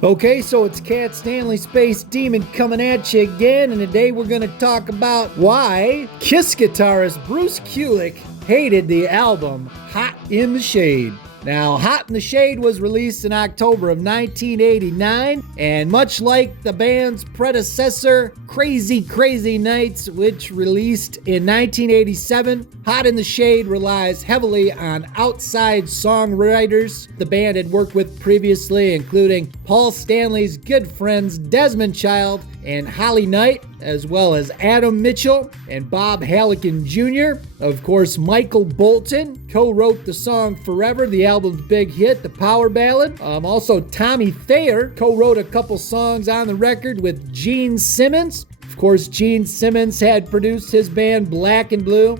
Okay, so it's Cat Stanley Space Demon coming at you again, and today we're going to talk about why Kiss guitarist Bruce Kulick hated the album Hot in the Shade. Now, Hot in the Shade was released in October of 1989, and much like the band's predecessor, Crazy Crazy Nights, which released in 1987, Hot in the Shade relies heavily on outside songwriters the band had worked with previously, including Paul Stanley's good friends Desmond Child and Holly Knight, as well as Adam Mitchell and Bob Halligan Jr. Of course, Michael Bolton co-wrote the song Forever, the album's big hit, the power ballad. Also, Tommy Thayer co-wrote a couple songs on the record with Gene Simmons. Of course, Gene Simmons had produced his band Black and Blue.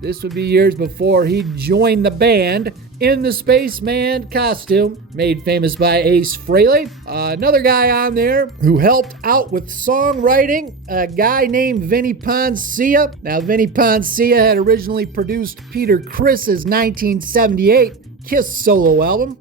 This would be years before he joined the band in the spaceman costume, made famous by Ace Frehley. Another guy on there who helped out with songwriting, a guy named Vinnie Poncia. Now, Vinnie Poncia had originally produced Peter Criss's 1978 Kiss solo album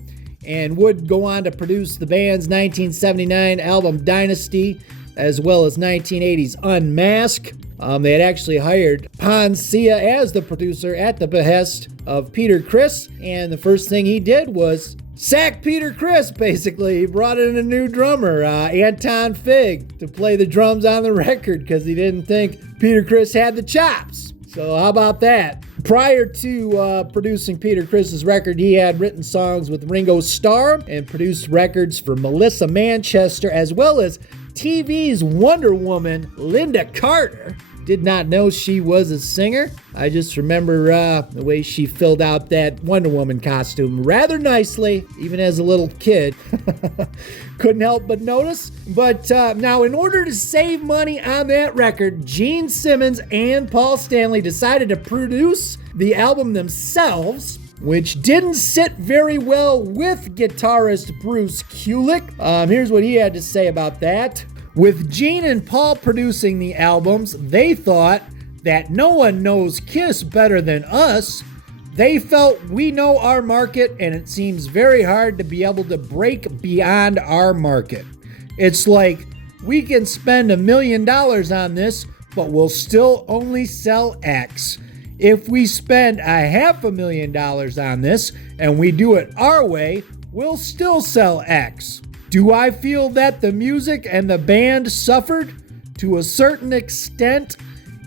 and would go on to produce the band's 1979 album Dynasty, as well as 1980's Unmask. They had actually hired Poncia as the producer at the behest of Peter Criss, and the first thing he did was sack Peter Criss, basically. He brought in a new drummer, Anton Fig, to play the drums on the record because he didn't think Peter Criss had the chops. So how about that? Prior to producing Peter Criss's record, he had written songs with Ringo Starr and produced records for Melissa Manchester, as well as TV's Wonder Woman, Linda Carter. Did not know she was a singer. I just remember the way she filled out that Wonder Woman costume rather nicely, even as a little kid. Couldn't help but notice. But now, in order to save money on that record, Gene Simmons and Paul Stanley decided to produce the album themselves, which didn't sit very well with guitarist Bruce Kulick. Here's what he had to say about that. With Gene and Paul producing the albums, they thought that no one knows Kiss better than us. They felt we know our market, and it seems very hard to be able to break beyond our market. It's like, we can spend $1 million on this, but we'll still only sell X. If we spend $500,000 on this and we do it our way, we'll still sell X. Do I feel that the music and the band suffered? To a certain extent,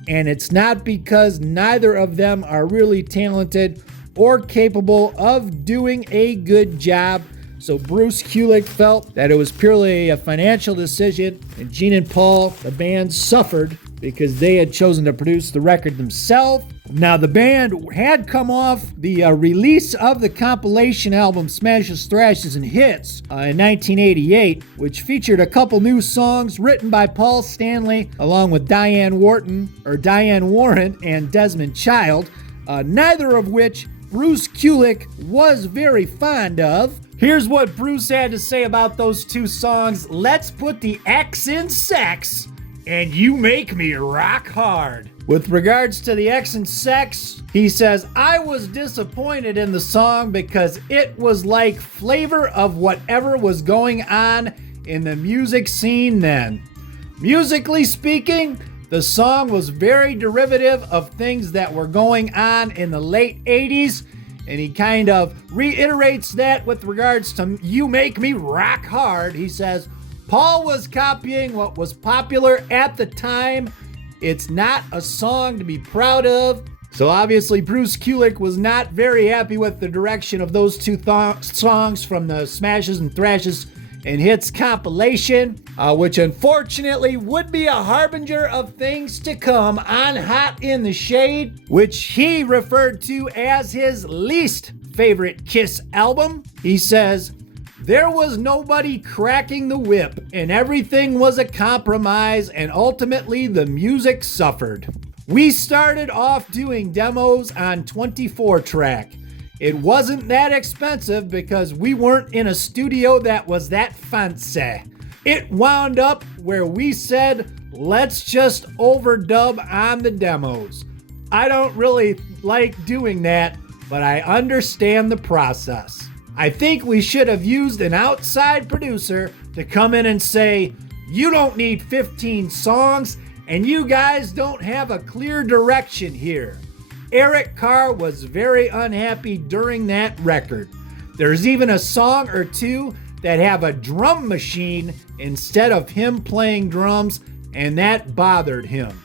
and it's not because neither of them are really talented or capable of doing a good job. So Bruce Kulick felt that it was purely a financial decision, and Gene and Paul, the band, suffered because they had chosen to produce the record themselves. Now, the band had come off the release of the compilation album Smashes, Thrashes, and Hits in 1988, which featured a couple new songs written by Paul Stanley along with Diane Warren and Desmond Child, neither of which Bruce Kulick was very fond of. Here's what Bruce had to say about those two songs. Let's put the X in sex, and you make me rock hard. With regards to the X and sex, he says, I was disappointed in the song because it was like flavor of whatever was going on in the music scene then. Musically speaking, the song was very derivative of things that were going on in the late 80s, and he kind of reiterates that with regards to You Make Me Rock Hard. He says, Paul was copying what was popular at the time. It's not a song to be proud of. So obviously Bruce Kulick was not very happy with the direction of those two songs from the Smashes and Thrashes and Hits compilation, which unfortunately would be a harbinger of things to come on Hot in the Shade, which he referred to as his least favorite Kiss album. He says, there was nobody cracking the whip, and everything was a compromise, and ultimately the music suffered. We started off doing demos on 24-track. It wasn't that expensive because we weren't in a studio that was that fancy. It wound up where we said, let's just overdub on the demos. I don't really like doing that, but I understand the process. I think we should have used an outside producer to come in and say, you don't need 15 songs and you guys don't have a clear direction here. Eric Carr was very unhappy during that record. There's even a song or two that have a drum machine instead of him playing drums, and that bothered him.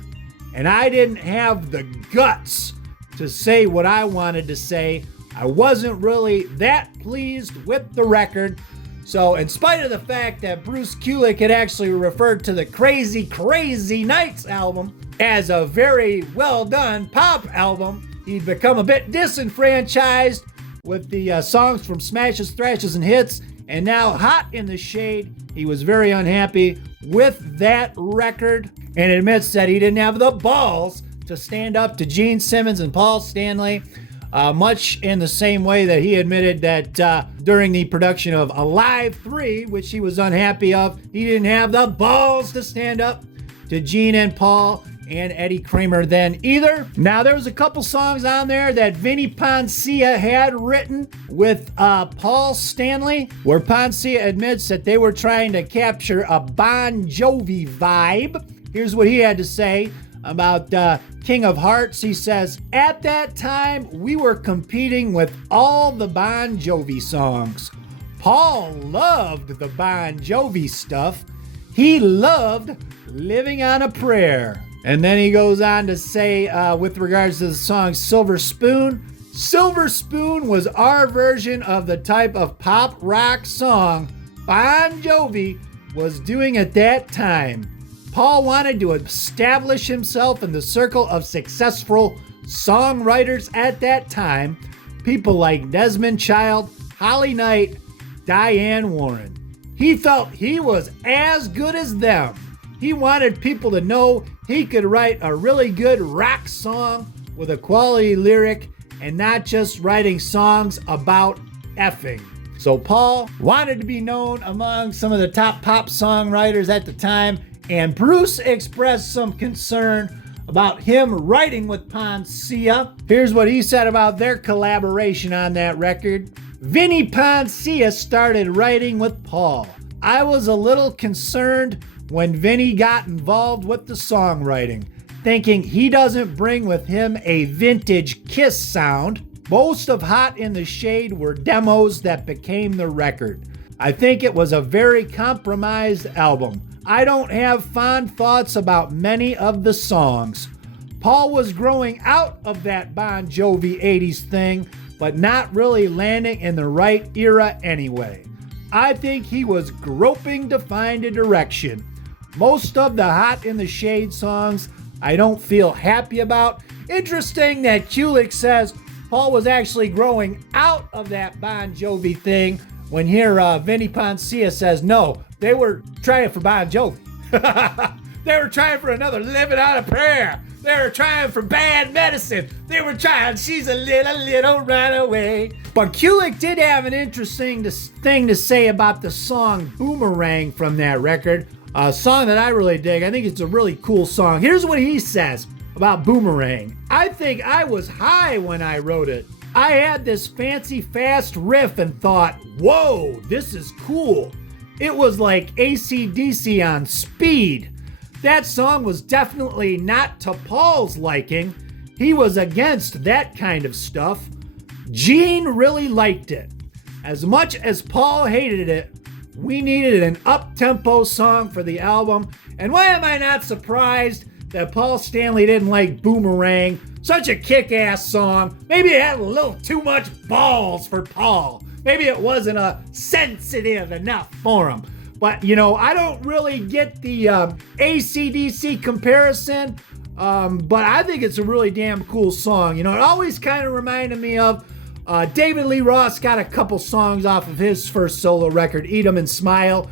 And I didn't have the guts to say what I wanted to say. I wasn't really that pleased with the record. So in spite of the fact that Bruce Kulick had actually referred to the Crazy Crazy Nights album as a very well done pop album, he'd become a bit disenfranchised with the songs from Smashes, Thrashes, and Hits, and now Hot in the Shade. He was very unhappy with that record and admits that he didn't have the balls to stand up to Gene Simmons and Paul Stanley, much in the same way that he admitted that during the production of Alive 3, which he was unhappy of, he didn't have the balls to stand up to Gene and Paul and Eddie Kramer then either. Now, there was a couple songs on there that Vinnie Poncia had written with Paul Stanley, where Poncia admits that they were trying to capture a Bon Jovi vibe. Here's what he had to say about King of Hearts. He says, at that time, we were competing with all the Bon Jovi songs. Paul loved the Bon Jovi stuff. He loved Living on a Prayer. And then he goes on to say, with regards to the song Silver Spoon was our version of the type of pop rock song Bon Jovi was doing at that time. Paul wanted to establish himself in the circle of successful songwriters at that time, people like Desmond Child, Holly Knight, Diane Warren. He felt he was as good as them. He wanted people to know he could write a really good rock song with a quality lyric and not just writing songs about effing. So Paul wanted to be known among some of the top pop songwriters at the time, and Bruce expressed some concern about him writing with Poncia. Here's what he said about their collaboration on that record. Vinnie Poncia started writing with Paul. I was a little concerned when Vinnie got involved with the songwriting, thinking he doesn't bring with him a vintage Kiss sound. Most of Hot in the Shade were demos that became the record. I think it was a very compromised album. I don't have fond thoughts about many of the songs. Paul was growing out of that Bon Jovi 80s thing, but not really landing in the right era anyway. I think he was groping to find a direction. Most of the Hot in the Shade songs I don't feel happy about. Interesting that Kulick says Paul was actually growing out of that Bon Jovi thing, when here Vinnie Poncia says no, they were trying for Bon Jovi. They were trying for another Living on a Prayer. They were trying for Bad Medicine. They were trying She's a Little Runaway. But Kulick did have an interesting thing to say about the song Boomerang from that record. A song that I really dig. I think it's a really cool song. Here's what he says about Boomerang. I think I was high when I wrote it. I had this fancy fast riff and thought, whoa, this is cool. It was like AC/DC on speed. That song was definitely not to Paul's liking. He was against that kind of stuff. Gene really liked it. As much as Paul hated it, we needed an up-tempo song for the album. And why am I not surprised that Paul Stanley didn't like Boomerang? Such a kick-ass song. Maybe it had a little too much balls for Paul. Maybe it wasn't sensitive enough for him. But, I don't really get the AC/DC comparison, but I think it's a really damn cool song. It always kind of reminded me of David Lee Roth. Got a couple songs off of his first solo record, Eat 'Em and Smile,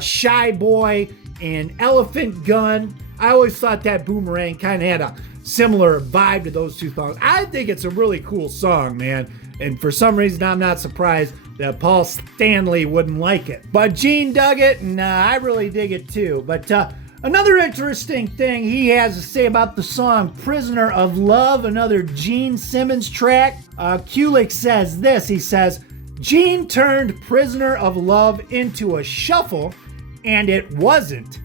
Shy Boy, and Elephant Gun. I always thought that Boomerang kind of had a similar vibe to those two songs. I think it's a really cool song, man. And for some reason, I'm not surprised that Paul Stanley wouldn't like it. But Gene dug it, and I really dig it too. But another interesting thing he has to say about the song Prisoner of Love, another Gene Simmons track. Kulick says this. He says, Gene turned Prisoner of Love into a shuffle And it wasn't.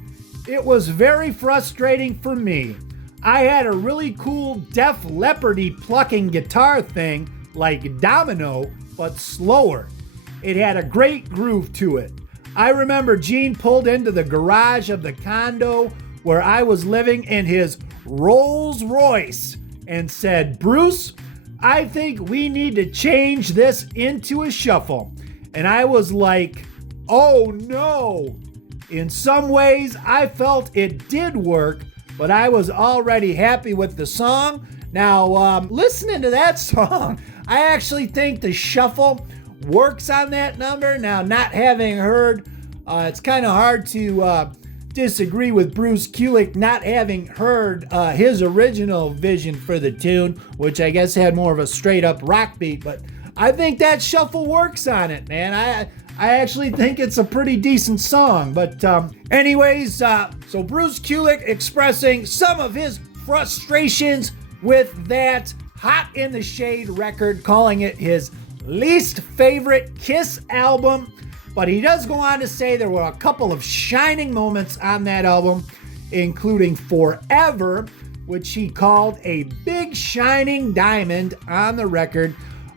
It was very frustrating for me. I had a really cool Def Leppard-y plucking guitar thing like Domino, but slower. It had a great groove to it. I remember Gene pulled into the garage of the condo where I was living in his Rolls Royce and said, "Bruce, I think we need to change this into a shuffle." And I was like, oh no. In some ways, I felt it did work, but I was already happy with the song. Now, listening to that song, I actually think the shuffle works on that number. Now, not having heard, it's kind of hard to disagree with Bruce Kulick, not having heard his original vision for the tune, which I guess had more of a straight up rock beat, but I think that shuffle works on it, man. I actually think it's a pretty decent song. But anyways, so Bruce Kulick expressing some of his frustrations with that Hot in the Shade record, calling it his least favorite Kiss album. But he does go on to say there were a couple of shining moments on that album, including Forever, which he called a big shining diamond on the record.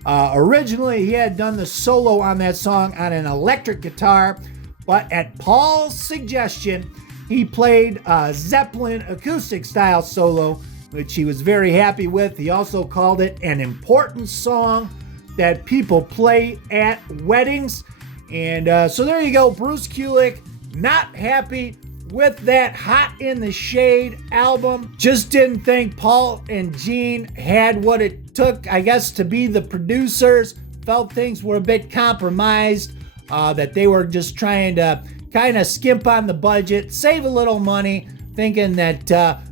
Originally, he had done the solo on that song on an electric guitar, but at Paul's suggestion, he played a Zeppelin acoustic style solo, which he was very happy with. He also called it an important song that people play at weddings. And so there you go, Bruce Kulick, not happy with that Hot in the Shade album. Just didn't think Paul and Gene had what it took, I guess, to be the producers. Felt things were a bit compromised, that they were just trying to kind of skimp on the budget, save a little money, thinking that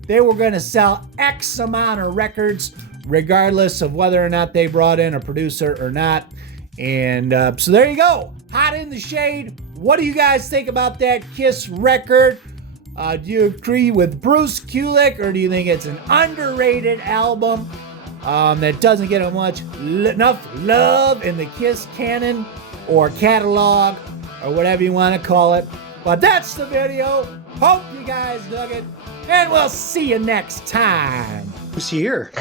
they were going to sell X amount of records, regardless of whether or not they brought in a producer or not. And so there you go, Hot in the Shade. What do you guys think about that Kiss record? Do you agree with Bruce Kulick, or do you think it's an underrated album that doesn't get enough love in the Kiss canon or catalog or whatever you want to call it? But that's the video. Hope you guys dug it, and we'll see you next time. Who's here?